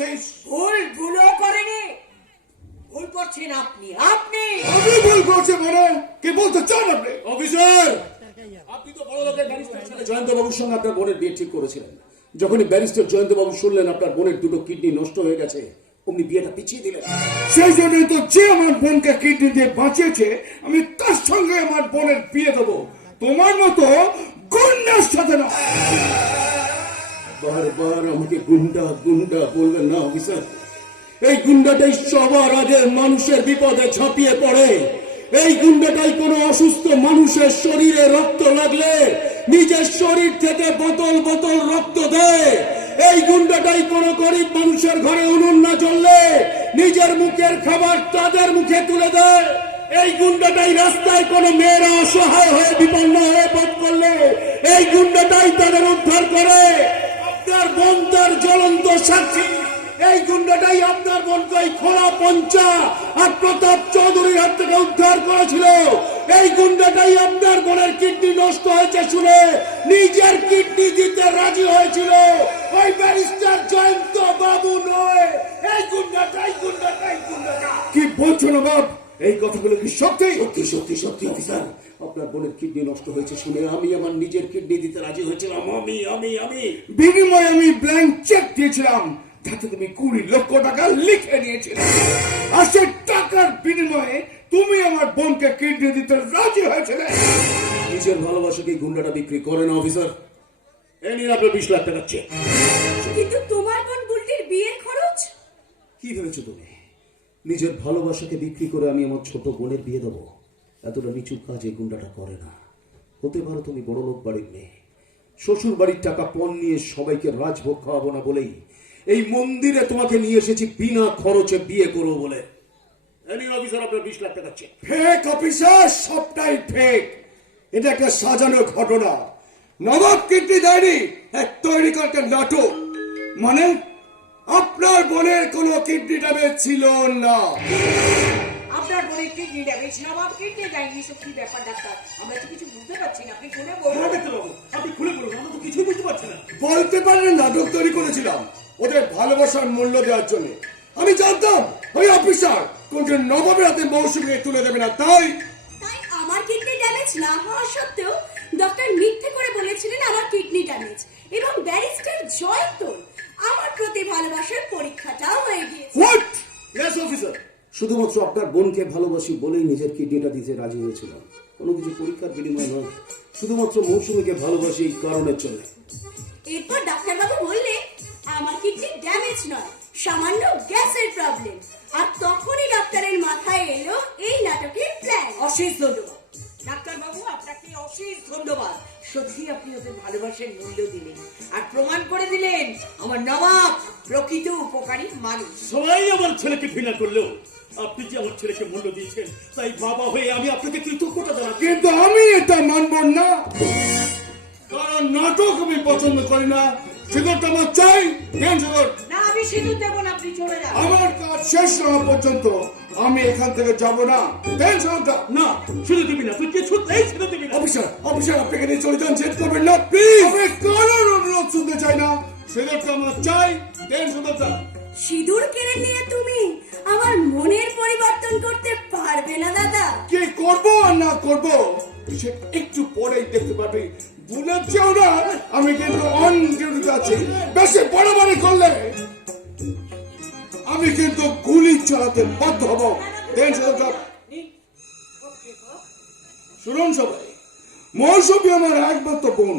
করেছিস ভুল ভুলও করেনি। ভুল করছেন আপনি। আপনি! আমি ভুল করছি মানে কি বলতে চান আপনি? অফিসার! আপনি তো বড় লোকের ব্যারিস্টার। ছিলেন জয়ন্ত বাবুর সঙ্গে আপনার বোনের বিয়ে ঠিক করেছিলেন। যখনই ব্যারিস্টার জয়ন্ত বাবু শুনলেন আপনার বোনের দুটো কিডনি নষ্ট হয়ে গেছে অমনি বিয়েটা পিছিয়ে দিলেন। সেই জন্যই তো যে আমার বোনকে কিডনি দিয়ে বাঁচিয়েছে আমি তার সঙ্গে আমার বোনের বিয়ে দেবো। তোমার মতো গুন্ডার সাথে না বারবার আমাকে গুন্ডা গুন্ডা বলবেন না, অফিসার। এই গুন্ডাটাই সবার আগে মানুষের বিপদে ঝাঁপিয়ে পড়ে। এই গুন্ডাটাই কোনো অসুস্থ মানুষের শরীরে রক্ত লাগলে নিজের শরীর থেকে বোতল বোতল রক্ত দেয়। এই গুন্ডাটাই কোনো গরিব মানুষের ঘরে উনুন না চললে নিজের মুখের খাবার তাদের মুখে তুলে দেয়। এই গুন্ডাটাই রাস্তায় কোনো মেয়েরা অসহায় হয়ে বিপন্ন হয়ে পথ করলে, এই গুন্ডাটাই তাদের উদ্ধার করে। আপনার বোন তার জ্বলন্ত সাক্ষী। এই গুন্ডাটাই আপনার বোনকে এই খোলা পঞ্চা আর প্রতাপ চৌধুরীর হাত থেকে উদ্ধার করেছিল। এই গুন্ডাটাই আপনার বোনের কিডনি নষ্ট হয়েছে শুনে নিজের কিডনি দিতে রাজি হয়েছিল। ওই ব্যারিস্টার জয়ন্ত বাবু নয়। এই গুন্ডাটাই গুন্ডাটাই গুন্ডাটা। কি বলছো না বাপ এই কথাগুলো কি সত্যি? সত্যি সত্যি সত্যি অফিসার। আপনার বোনের কিডনি নষ্ট হয়েছে শুনে আমি আমার নিজের কিডনি দিতে রাজি হয়েছিলাম। আমি আমি আমি। বিনিময়ে আমি ব্ল্যাঙ্ক চেক দিয়েছিলাম যাতে তুমি কুড়ি লক্ষ টাকা লিখে নিয়েছিলে। আর সেই টাকার বিনিময়ে তুমি আমার বোনকে কিডনি দিতে রাজি হয়েছিলে। নিজের ভালোবাসাকে গুন্ডাটা বিক্রি করে না অফিসার এই নিন আপনার বিশ লাখ টাকা চেক কিন্তু তোমার বোন বুলটির বিয়ের খরচ? কি ভেবেছো তুমি? নিজের ভালোবাসাকে বিক্রি করে আমি আমার ছোট বোনের বিয়ে দেবো? এতটা নিচু কাজ এই গুন্ডাটা করে না। হতে পারো তুমি বড় লোক বাড়ির মেয়ে। শ্বশুর বাড়ির টাকা পণ নিয়ে সবাইকে রাজভোগ খাওয়াবো না বলেই এই মন্দিরে তোমাকে নিয়ে এসেছি বিনা খরচে বিয়ে করব বলে। অফিসার আপনার ফেক অফিসার সবটাই ফেক এটা একটা সাজানো ঘটনা। নবাব এক করতে নাটক। মানে আপনার বোনের কোনো কিডনি ছিল না। আপনার বোনের কিডনি ড্যামেজ নবাব কিডনি দেয়নি এসব কি ব্যাপার ডাক্তার? আমরা তো কিছু বুঝতে পারছি না আপনি শুনে বলুন। আপনি খুলে বলুন আমরা তো কিছুই বুঝতে পারছি না। বলতে পারেন নাটক তৈরি করেছিলাম ওদের ভালোবাসার মূল্য দেওয়ার জন্য। আমি জানতাম ওই অফিসার কোনটা নবাবের হাতে মৌসুমীকে তুলে দেবে না তাই তাই আমার কিডনি ড্যামেজ না হওয়া সত্ত্বেও ডক্টর মিথ্যে করে বলেছিলেন আমার কিডনি ড্যামেজ এবং ব্যারিস্টার জয়ন্ত আমার প্রতি ভালোবাসার পরীক্ষাটাও হয়ে গিয়েছে। হোয়াট ইয়েস অফিসার শুধুমাত্র আপনার বোনকে ভালোবাসি বলেই নিজের কিডনিটা দিতে রাজি হয়েছিলাম? কোনো কিছু পরীক্ষার বিনিময় নয়। শুধুমাত্র মৌসুমীকে ভালোবাসি এই কারণের জন্য। এরপর ডাক্তারবাবু বললেন আমার কিডনি ড্যামেজ নয় সামান্য গ্যাসের প্রবলেম আর তখনই ডক্টরের মাথায় এলো এই নাটকের প্ল্যান অশেষ ধন্যবাদ। ডাক্তার বাবু আপনাকে অশেষ ধন্যবাদ। সত্যি আপনি ওদের ভালোবাসার মূল্য দিলেন আর প্রমাণ করে দিলেন আমার নবাব প্রকৃত উপকারী মানুষ। সবাই আমার ছেলেকে ঘৃণা করলেও আপনি যে আমার ছেলেকে মূল্য দিয়েছেন তাই বাবা হয়ে আমি আপনাকে কৃতজ্ঞতা জানাচ্ছি। কিন্তু আমি এটা মানব না। কারণ নাটক আমি পছন্দ করি না সেগুলোটা আমার চাই কেন সেগুলো না আমি সিঁদুর দেবো না আপনি চলে যান। আমার কাজ শেষ না হওয়া পর্যন্ত আমি এখান থেকে যাব না। টেনশনটা না শুধু দিবি না তুই কিছুতেই ছেড়ে দিবি না। অফিসার অফিসার আপনাকে নিয়ে চলে যান চেক করবেন না প্লিজ আমি কারোর অনুরোধ শুনতে চাই না সেগুলোটা আমার চাই টেনশনটা সিঁদুর কেড়ে নিয়ে তুমি আমার মনের পরিবর্তন করতে পারবে না, দাদা। কি করব আর না করব? সে একটু পরেই দেখতে পাবে। বুলেট চাও না, আমি কিন্তু অন ডিউটিতে আছি। বেশি বাড়াবাড়ি করলে আমি কিন্তু গুলি চালাতে বাধ্য হব। দেন শুনুন সবাই, মৌসুমী আমার একমাত্র বোন।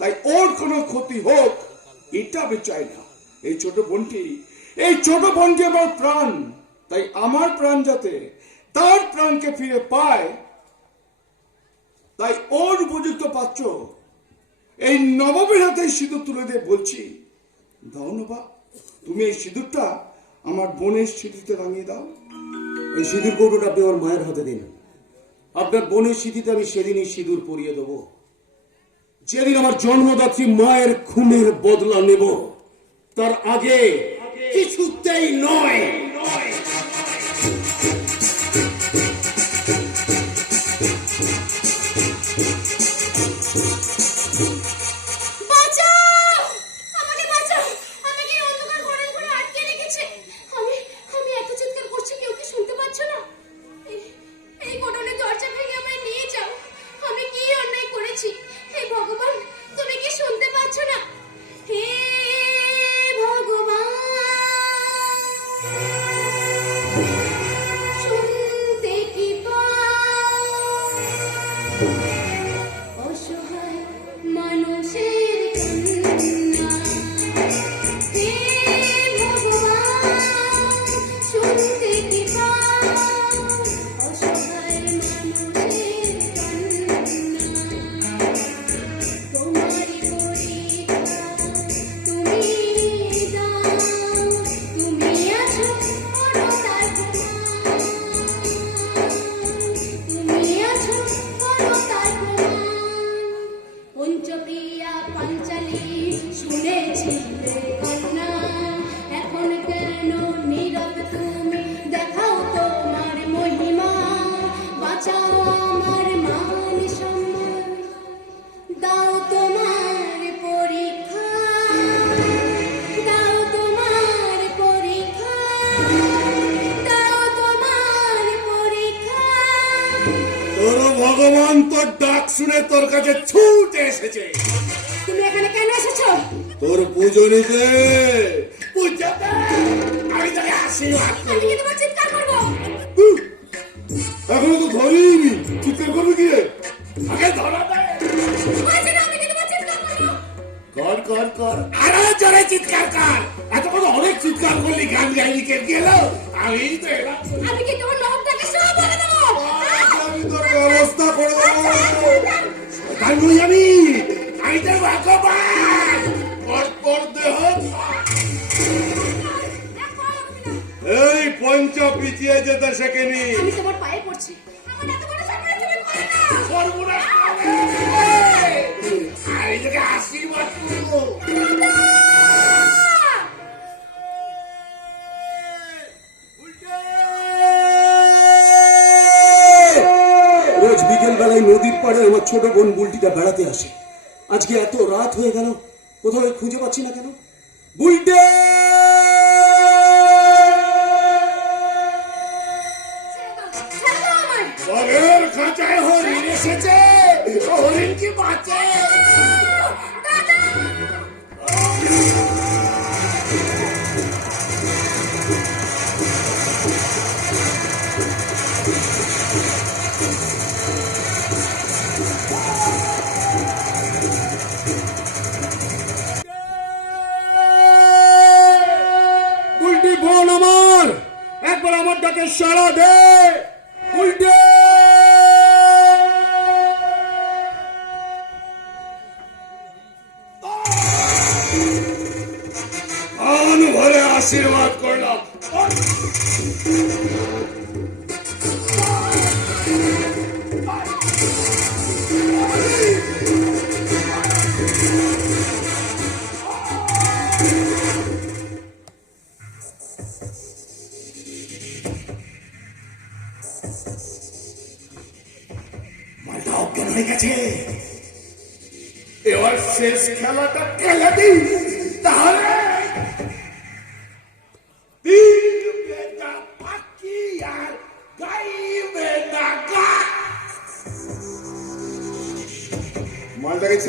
তাই ওর কোনো ক্ষতি হোক, এটা আমি চাই না। এই ছোট বোনটি এই ছোট বোনটি আমার প্রাণ। তাই আমার প্রাণ যাতে তার প্রাণকে ফিরে পায়, তাই ওর উপযুক্ত পাত্র এই নবাবের হাতে সিঁদুর তুলে দিয়ে বলছি, দাও নবাব, তুমি এই সিঁদুরটা আমার বোনের স্মৃতিতে রাঙিয়ে দাও। এই সিঁদুর কৌটোটা আপনি আমার মায়ের হাতে দিন। আপনার বোনের স্মৃতিতে আমি সেদিনই সিঁদুর পরিয়ে দেবো। যেদিন আমার জন্মদাত্রী মায়ের খুনের বদলা নেব, তার আগে কিছুতেই নয় বাঁচাও আমাকে শুনে তোর কাছে ছুটে এসেছে। তুমি এখানে কেন এসেছ? তোর পুজো নিতে। পুজোতে আমি তোকে আশীর্বাদ করব এই পঞ্চা পিছিয়ে যেতে শেখেনি। আমি তোমার পায়ে পড়ছি। রোজ বিকেল বেলায় নদীর পাড়ে আমার ছোট বোন বুলটিটা বেড়াতে আসে। আজকে এত রাত হয়ে গেল। কোথাও খুঁজে পাচ্ছি না কেন? আমায় বাঘের খাঁচায় হরিণ এসেছে। হরিণ কি বাঁচে? ডাকে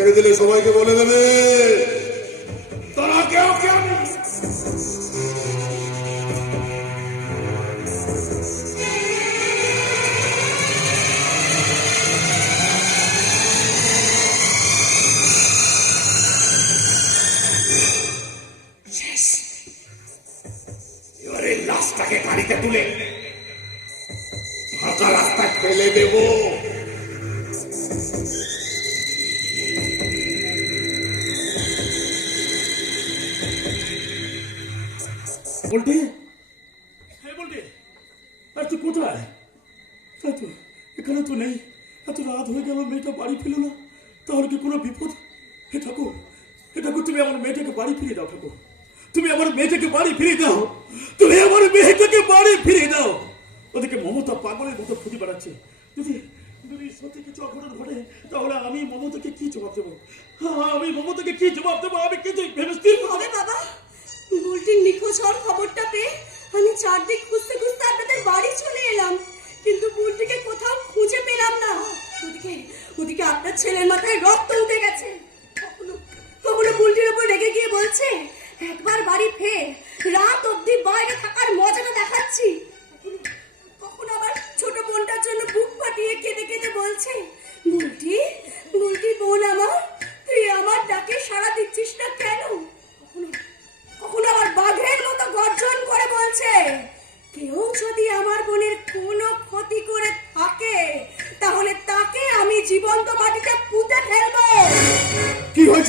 ছেড়ে দিলে সবাইকে বলে দেবে। এখানে তো নেই। এত রাত হয়ে গেল, মেয়েটা বাড়ি ফিরল না। তাহলে কি কোনো বিপদ? হে ঠাকুর হে ঠাকুর, তুমি আমার মেয়েটাকে বাড়ি ফিরিয়ে দাও, ঠাকুর। তুমি আমার মেয়েটাকে বাড়ি ফিরিয়ে দাও। তুমি আমার মেয়েটাকে বাড়ি ফিরিয়ে দাও। ওদেরকে মমতা পাগলের মতো খুঁজে বেড়াচ্ছে। যদি যদি সত্যি কিছু অঘটন ঘটে, তাহলে আমি মমতাকে কি জবাব দেবো? আমি মমতাকে কি জবাব দেবো? আমি কিছু ভেবে স্থির হবে বাবা বুলটির নিখোঁজ হওয়ার খবরটা পেয়ে আমি চারদিক খুঁজতে খুঁজতে আপনাদের বাড়ি চলে এলাম। কিন্তু বুলটিকে কোথাও খুঁজে পেলাম না। ওদিকে ওদিকে আপনার ছেলের মাথায় রক্ত উঠে গেছে। কখনো কখনো বুলটির উপর রেগে গিয়ে বলছে, একবার বাড়ি ফের, রাত অবধি বাইরে থাকার মজাটা দেখাচ্ছি। কখনো আবার ছোট বোনটার জন্য বুক ফাটিয়ে কেঁদে কেঁদে বলছে বুলটি বুলটি বোন আমার, তুই আমার ডাকে সাড়া দিচ্ছিস না কেন?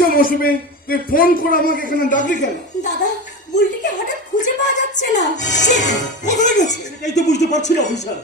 হয়েছে মৌসুমি তুই ফোন করে আমাকে এখানে ডাকলি কেন? দাদা বুলটিকে হঠাৎ খুঁজে পাওয়া যাচ্ছে না। কোথায় গেছে? এই তো বুঝতে পারছি না অফিসার।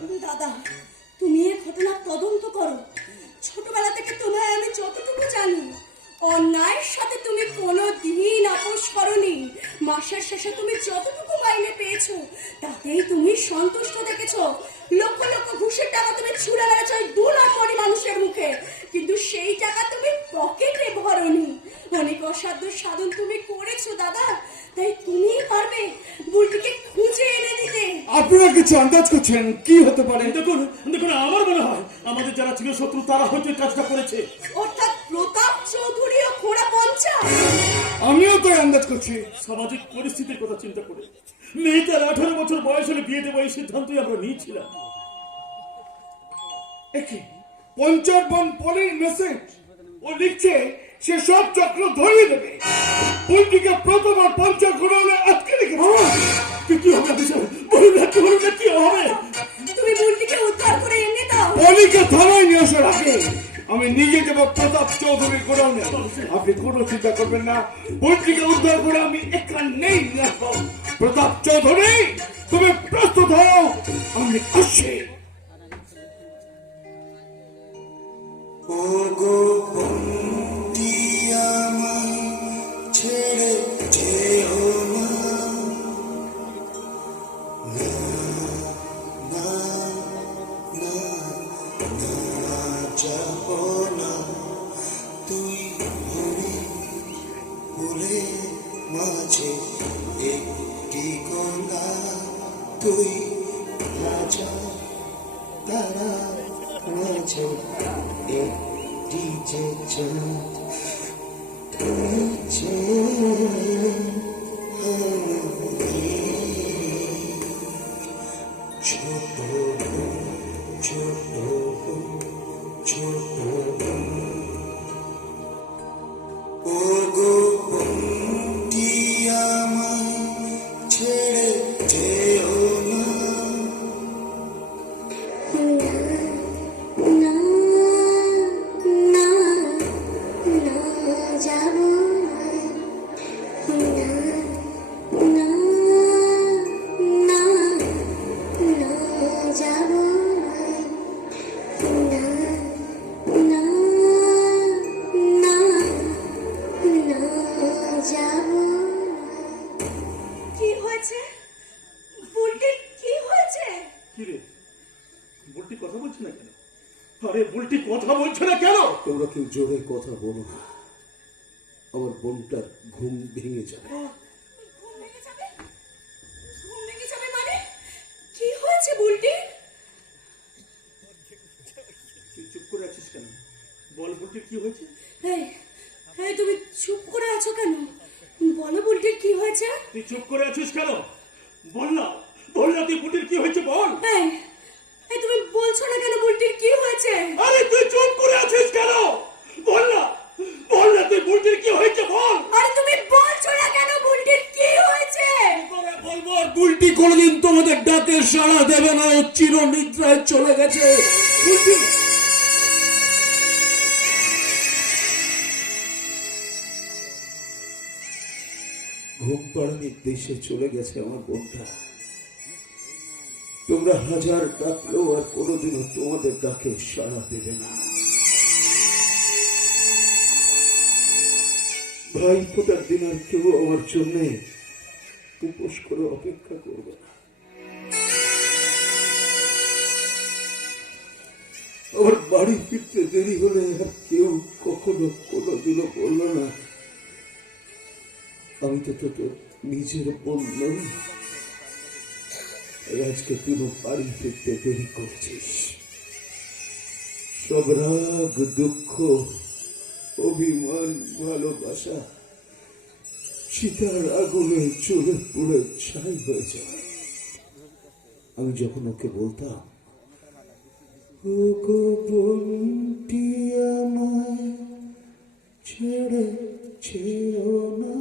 করছেন কি হতে পারে? দেখুন দেখুন আমার মনে হয় আমাদের যারা ছিল শত্রু তারা হয়তো কাজটা করেছে। অর্থাৎ প্রতাপ চৌধুরী ও খোড়া পঞ্চা। আমিও তো আন্দাজ করছি। সামাজিক পরিস্থিতির কথা চিন্তা করে মেয়েটার আঠারো বছর বয়স হলে বিয়ে দেবো এই সিদ্ধান্তই আমরা নিয়েছিলাম। একই পঞ্চাশ বন পরের মেসেজ ও লিখছে সে সব চক্র ধরিয়ে দেবে। বইটিকে প্রথম আর পঞ্চাশ ঘুরালে আটকে রেখেছে কি কি হবে বিষয় বলুন না কি বলুন কি হবে? তুমি বুলটিকে উদ্ধার করে এনে দাও। থানায় নিয়ে আসার আগে আমি নিজে যাব প্রতাপ চৌধুরীর গোডাউনে আপনি কোনো চিন্তা করবেন না। বইটিকে উদ্ধার করে আমি নিয়ে আসব। প্রতাপ চৌধুরী তুমি প্রস্তুত হও। আমি আসছি। ওগো বন্দি জোরে কথা বলো না। আমার বোনটার ঘুম ভেঙে যাবে। মানে? চুপ করে আছিস কেন? বল বুলটির কি হয়েছে? এই এই তুমি চুপ করে আছো কেন? বলো বুলটির কি হয়েছে? তুই চুপ করে আছিস কেন? বল না বল না তুই বুলটির কি হয়েছে বল। এই এই তুমি বলছো না কেন বুলটির কি হয়েছে? আরে তুই চুপ করে আছিস কেন? বল না বল না তুই বুলটির কি হয়েছে বল। আরে তুমি বলছো না কেন বুলটির কি হয়েছে? করে বলব? বুলটি কোনোদিন তোমাদের ডাকে সাড়া দেবে না ও চির নিদ্রায় চলে গেছে। বুলটি। ঘুম পাড়ানির দেশে চলে গেছে আমার বোনটা। তোমরা হাজার ডাকলেও আর কোনোদিনও তোমাদের ডাকে সাড়া দেবে না। ভাই ফোটার দিন আর কেউ আমার জন্যে উপোস করে অপেক্ষা করবে না। আমার বাড়ি ফিরতে দেরি হলে আর কেউ কখনো কোনোদিনও বলল না। আমি তো তোর নিজের তাই আজকে তুই বাড়ি ফিরতে দেরি করছিস। সব রাগ, দুঃখ অভিমান, ভালোবাসা, সীতার আগুনে চলে পুড়ে ছাই হয়ে যায়। আমি যখন ওকে বলতাম ও গো বন্টি আমায় ছেড়ে ছেড়ো না।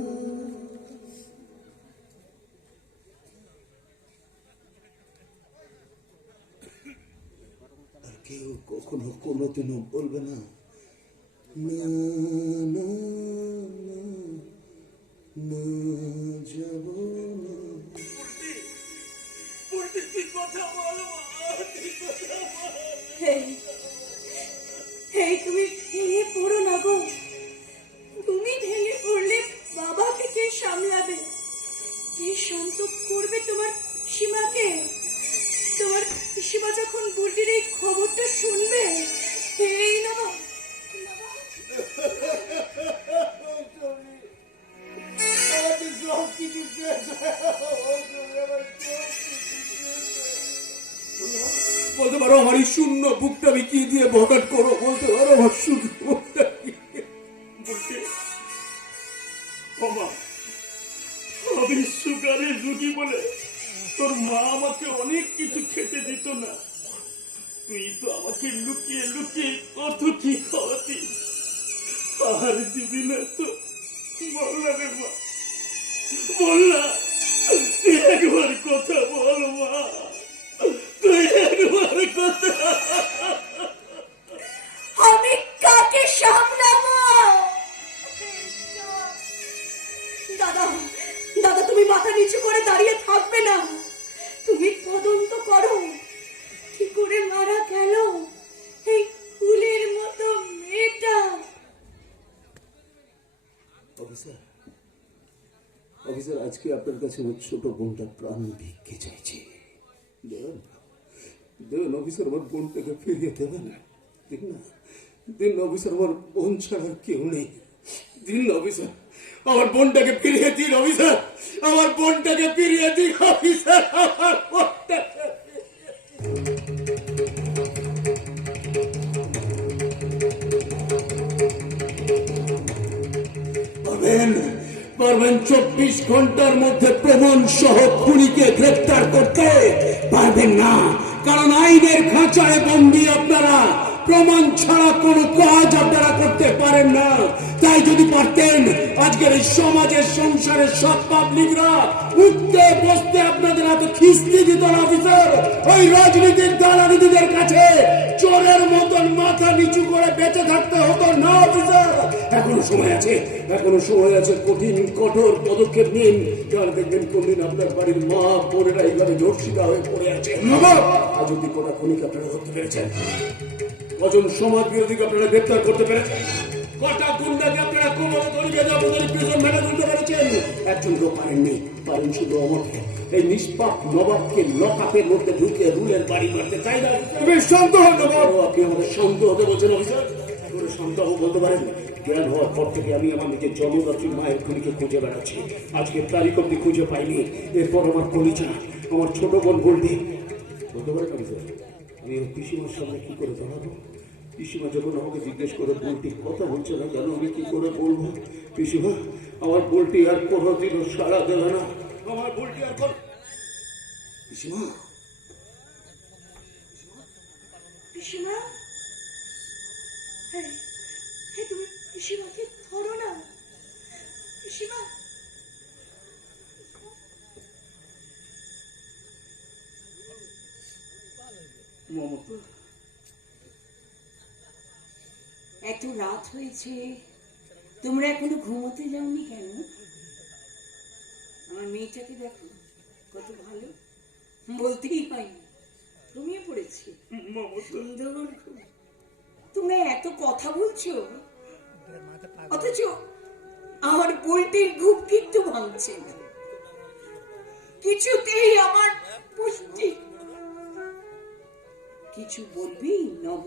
আর কেউ কখনো কোনোদিনও বলবে না এই তুমি ভেঙে পড়ো না গো। তুমি ভেঙে পড়লে বাবাকে সামলাবে? কে শান্ত করবে তুই তো আমাকে লুকিয়ে লুকিয়ে কত কি খাওয়াতি। আর দিবি না তো। বল না রে মা। বল না তুই একবার কথা বল মা। তুই একবার কথা আমি কাকে সামলাবো? দাদা দাদা, তুমি মাথা নিচু করে দাঁড়িয়ে থাকবে না। তুমি তদন্ত করো। কি করে মারা গেল? এই ফুলের মতো মেয়েটা। অফিসার অফিসার, আজকে আপনার কাছে আমার ছোট বোনটা প্রাণ ভিক্ষে চাইছে। দেবেন দেবেন অফিসার, আমার বোনটাকে ফিরিয়ে দেবেন। দিন না, দিন অফিসার, আমার বোন ছাড়া কেউ নেই। দিন অফিসার, আমার বোনটাকে ফিরিয়ে দিন, অফিসার। আমার বোনটাকে ফিরিয়ে দিন, অফিসার, আমার বোনটাকে। পারবেন পারবেন চব্বিশ ঘণ্টার মধ্যে প্রমাণ সহ খুনিকে গ্রেপ্তার করতে। পারবেন না। কারণ আইনের খাঁচায় বন্দী আপনারা। প্রমাণ ছাড়া কোনো কাজ আপনারা করতে পারেন না। তাই যদি পারতেন আজকের এই সমাজের সংসারের সব পাবলিকরা উঠতে বসতে আপনাদের এত খিস্তি দিত না অফিসার। ওই রাজনীতির দালানীতিদের কাছে চোরের মতন মাথা নিচু করে বেঁচে থাকতে হতো না অফিসার। এখনও সময় আছে এখনও সময় আছে কঠিন কঠোর পদক্ষেপ নিন। তাহলে দেখবেন কোনদিন আপনার বাড়ির মা বোনেরা এইভাবে ধর্ষিতা হয়ে পড়ে আছে। আজ অব্দি কোটা খনিক আপনারা ধরতে পেরেছেন? কজন সমাজ বিরোধীকে আপনারা গ্রেপ্তার করতে পেরেছেন? কটা গুন্ডাকে আপনারা কোমরে ধরিয়ে পিছন লোক পারেননি পারেন শুধু আমাকে এই নিষ্পাপ নবাবকে লকাপের মধ্যে ঢুকে রুলের বাড়ি মারতে চাই না। শান্ত আপনি আমাদের শান্ত হতে বলছেন অফিসার? শান্ত বলতে পারেন। জ্ঞান হওয়ার পর থেকে আমি আমার নিজের জন্মদাত্রী মায়ের খুনিকে খুঁজে বেড়াচ্ছি। আজকে তারিখ অব্দি খুঁজে পাইনি এরপর আমার কলিচা আমার ছোট বোন বলতে বলতে পারেন অফিসার আমি পিসিমার সামনে কি করে দাঁড়াবো? পিসিমা যখন আমাকে জিজ্ঞেস করে বলটি কথা বলছে না কেন? আমি কি করে বলব? পিসিমা আমার বলটি আর কোনোদিনও সারা দেবে না। আমার বলটি আর কোন পিসিমা পিসিমা হ্যাঁ হ্যাঁ তুমি পিসিমাকে ধরো না। পিসিমা। মমতা এত রাত হয়েছে। তোমরা এখনও ঘুমোতে যাওনি কেন? আমার মেয়েটাকে দেখো, কত ভালো। বলতেই হয়নি ঘুমিয়ে পড়েছি। সুন্দর। তোমরা এত কথা বলছো। অথচ আমার পোল্ট্রির ঘুম কিন্তু ভাঙছে না। কিছুতেই আমার পুষ্টি। কিছু বলবি, নব?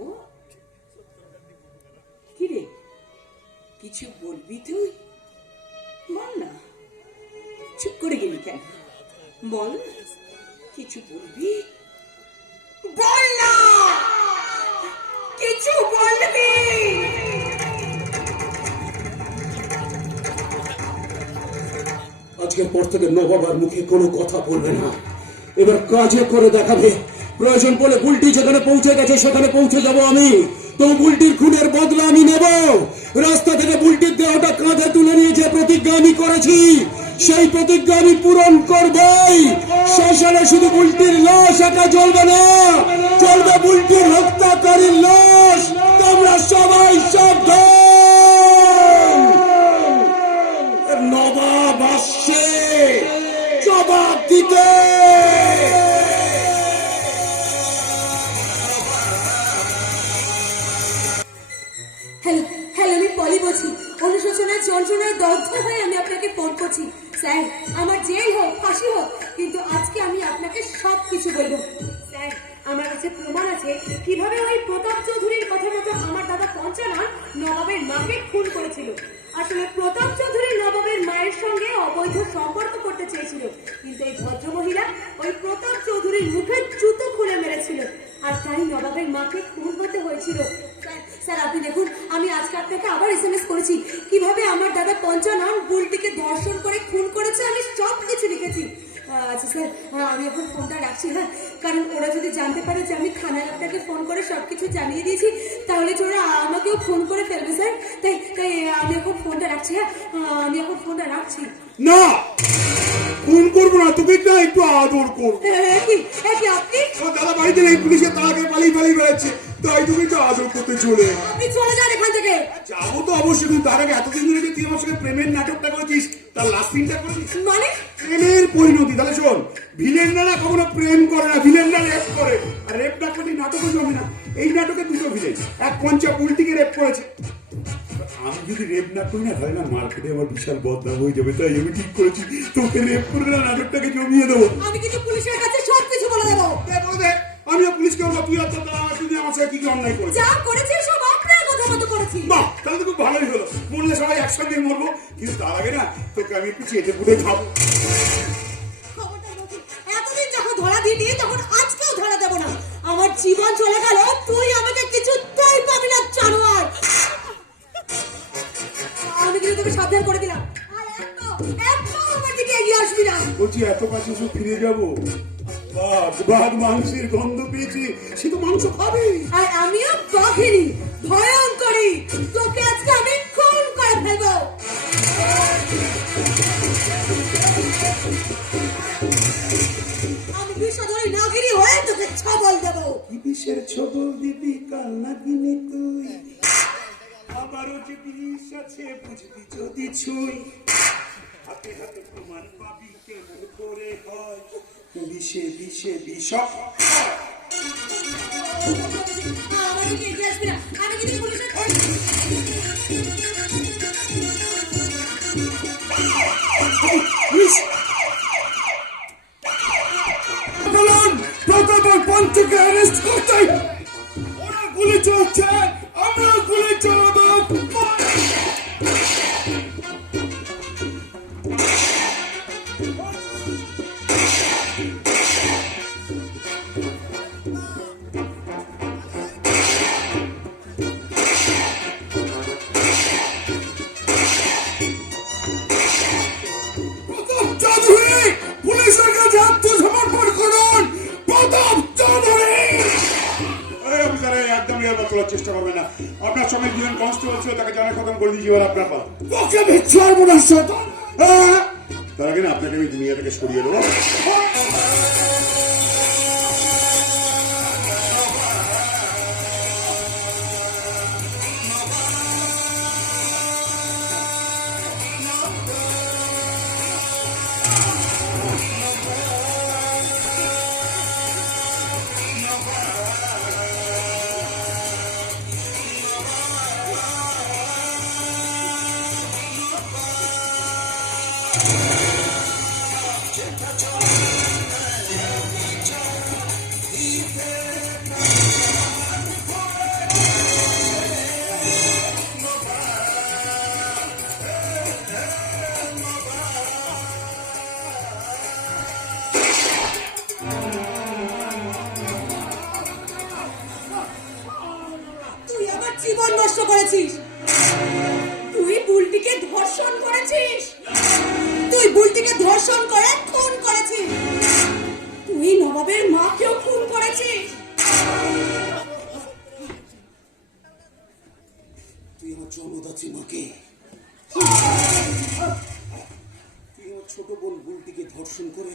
কিছু বলবি তুই? বল না। চুপ করে গেলি কেন? বল কিছু বলবি? বল না! কিছু বলবি? আজকের পর থেকে নবাবার মুখে কোনো কথা বলবে না। এবার কাজে করে দেখাবে। প্রয়োজন পড়লে বুলটি যেখানে পৌঁছে গেছে সেখানে পৌঁছে যাব আমি। তো বুলটির খুনের বদলা আমি নেব। রাস্তা থেকে বুলটির দেহটা কাঁধে তুলে নিয়ে যে প্রতিজ্ঞা আমি করেছি, সেই প্রতিজ্ঞা আমি পূরণ করবই। শ্মশানে শুধু বুলটির লাশ একা চলবে না চলবে বুলটির হত্যাকারীর লাশ। তোমরা সবাই সাবধান। নবাব আসছে। জবাব দিতে যন্ত্রণায় দগ্ধ হয়ে আমি আপনাকে ফোন করছি। স্যার, আমার জেল হোক, ফাঁসি হোক, কিন্তু আজকে আমি আপনাকে সব কিছু বলব। স্যার, আমার কাছে প্রমাণ আছে কীভাবে ওই প্রতাপ চৌধুরীর কথা মতো আমার দাদা পঞ্চানন নবাবের মাকে খুন করেছিল। আসলে প্রতাপ চৌধুরী নবাবের মায়ের সঙ্গে অবৈধ সম্পর্ক করতে চেয়েছিল, কিন্তু এই ভদ্রমহিলা ওই প্রতাপ চৌধুরীর মুখে জুতো খুলে মেরেছিল। আর তাই নবাবের মাকে খুন হতে হয়েছিল। স্যার- আপনি দেখুন, আমি আজকে আপনাকে আবার এস এম এস করেছি। কীভাবে আমার দাদা পঞ্চানন বুলটিকে ধর্ষণ করে, খুন করেছে, আমি সব কিছু লিখেছি আচ্ছা স্যার আমি এখন ফোনটা রাখছি হ্যাঁ? কারণ ওরা যদি জানতে পারে যে আমি থানায় আপনাকে ফোন করে সব কিছু জানিয়ে দিয়েছি, তাহলে ওরা আমাকেও ফোন করে ফেলবে, স্যার। তাই তাই, আমি এখন ফোনটা রাখছি হ্যাঁ? আমি এখন ফোনটা রাখছি। না! ফোন করব না তোকে না একটু আদর করব দাদা বাড়িতে নেই পুলিশের তাকে পালিয়ে পালিয়ে বেড়াচ্ছে। তাই তুমি একটু আদর করতে চলে আপনি চলে যান এখান থেকে। যাব তো অবশ্যই কিন্তু তার আগে এতদিন ধরে যে তুই আমার সঙ্গে প্রেমের নাটকটা করেছিস তার লাস্ট সিনটা করেছিস মানে? প্রেমের পরিণতি তাহলে শোন। ভিলেনরা কখনো প্রেম করে না ভিলেনরা রেপ করে। আর রেপ না করলে নাটকও জমে না। এই নাটকে দুটো ভিলেন এক পঞ্চা উল্টিকে রেপ করেছে। আমি যদি রেপ না করি না তাহলে না মার্কেটে আমার বিশাল বদনাম হয়ে যাবে। তাই আমি ঠিক করেছি তোকে রেপ করে না নাটকটাকে জমিয়ে দেবো। আমি কিন্তু পুলিশের কাছে সব কিছু বলে দেবো। আমিও পুলিশকে বলব তুই আর তোর আমার সাথে কি কি অন্যায় করেছিস? যা করেছি সব আপনার কথা মতো করেছি। বাহ তাহলে তো খুব ভালোই হলো। মরলে সবাই একসঙ্গে মরবো কিন্তু তার আগে না তোকে আমি একটু চেটে পুটে খাব। এতদিন যখন ধরা দিবি তখন আজকেও ধরা দেবো না। আমার জীবন চলে গেল তুই আমাকে কিছু তুই পাবি না জানোয়ার। আমি কিন্তু তোকে সাবধান করে দিলাম। আর একটাও একটাও আমার দিকে এগিয়ে আসবি না। বলছি এত কাছে এসে ফিরে যাব? বাঘ বাঘ মাংসের গন্ধ পেয়েছি সে তো মাংস খাবে। আর আমিও বাঘিনী ভয়ঙ্করী। তোকে আজকে আমি খুন করে ফেলব। আমি বিষধরী নাগিনী হয়ে তোকে ছবল দেবো। কি বিষের ছবল দিবি কাল নাগিনি তুই? আবারও যে আছে বুঝবি যদি ছুই, হাতে হাতে প্রমাণ পাবি কেমন করে হয় বিষে বিষে বিষ। আমার দিকে এগিয়ে আসবি না আমি কিন্তু পুলিশের বলুন প্রতাপের পঞ্চকে অ্যারেস্ট করতে আমার ছোট বোন বুলটিকে ধর্ষণ করে।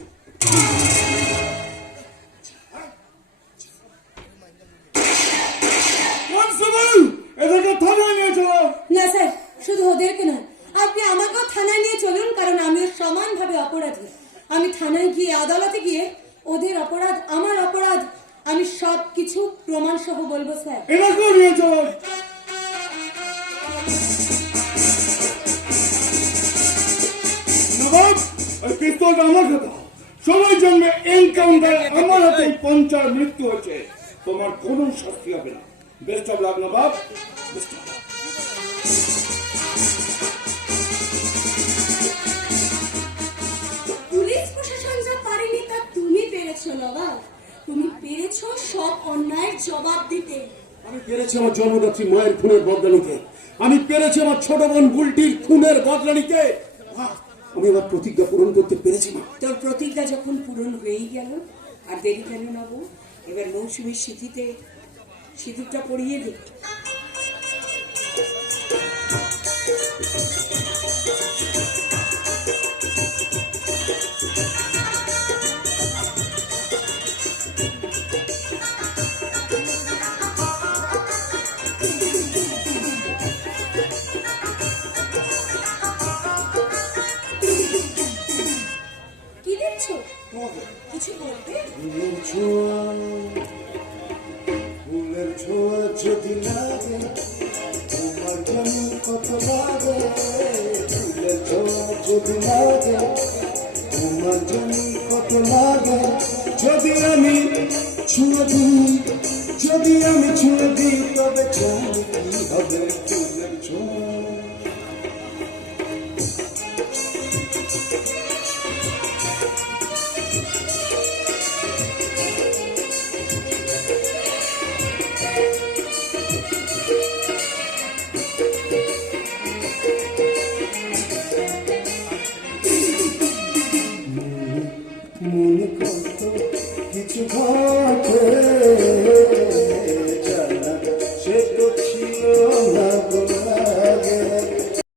তোমার কোনো শাস্তি হবে না। Best of love Nawab. Best of police প্রশাসন যা পারেনি তা তুমি পেরেছ নবাব। তুমি পেরেছ সব অন্যায়ের জবাব দিতে। আমি পেরেছি আমার জন্মদাত্রী মায়ের খুনের বদলা নিতে আমি পেরেছি আমার ছোট বোন বুলটির খুনের বদলা নিতে আমি আমার প্রতিজ্ঞা পূরণ করতে পেরেছি তোর প্রতিজ্ঞা যখন পূরণ হয়েই গেল আর দেরি কেন নেব এবার মৌসুমীর স্মৃতিতে সিঁদুরটা পরিয়ে দে ছোঁয়া ফুলের ছোঁয়া যদি লাগে, তোমার জন্য কত লাগে? ফুলের ছোঁয়া যদি লাগে, তোমার জন্য কত লাগে? যদি আমি ছুঁয়ে দিই, যদি আমি ছুঁয়ে দিই, তবে জানি কি হবে ফুলের ছোঁয়া।